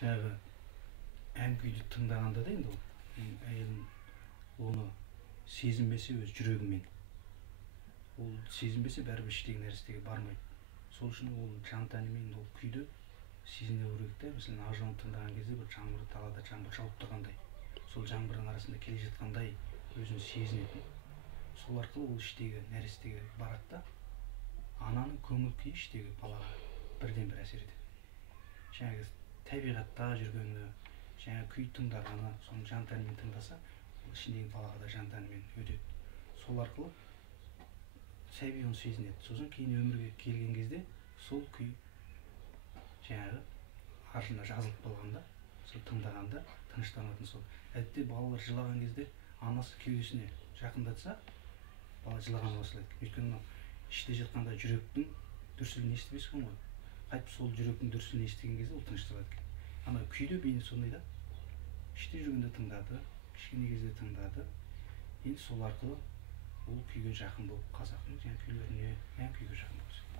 жаңағы ән күйді тыңдағанда да енді ол әйелім оны сезінбесе өз жүрегімен, ол сезінбесе бәрібір іштегі нәрестеге бармайды. Сол үшін ол жан тәнімен ол күйді сезіне беру керек. Мәселен ақжауын тыңдаған кезде бір жаңбыр, далада жаңбыр жауып тұрғандай, сол жаңбырдың арасында келе жатқандай өзін сезінетін. Сол арқылы ол іштегі нәрестеге барады да, ананың көңіл күйі іштегі балаға бірден бір әсер етеді. Жаңағы табиғатта жүргені, жаңағы күй тыңдағаны, соны жан тәнімен тыңдаса, ол ішіндегі балаға да жан тәнімен өтеді. Сол арқылы сәби оны сезінеді. Сосын кейін өмірге келген кезде сол күй жаңағы аршында жазылып қалғанда, сол тыңдағанда тыныштанатын. Сол әдетте балалар жылаған кезде анасы кеудесіне жақындатса, бала жылағаны басылады. Өйткені іште жатқанда жүректің дүрсілін естімейсің ғой. Қайтып сол жүректің дүрсілін естіген кезде ол тынышталады екен. Ана күйде бейне сондай да. Іште жүргенде тыңдады, кішкене кезде тыңдады. Енді сол арқылы ол күйге жақын болып, қазақтың жаңа күйлеріне, ән күйге жақын болып.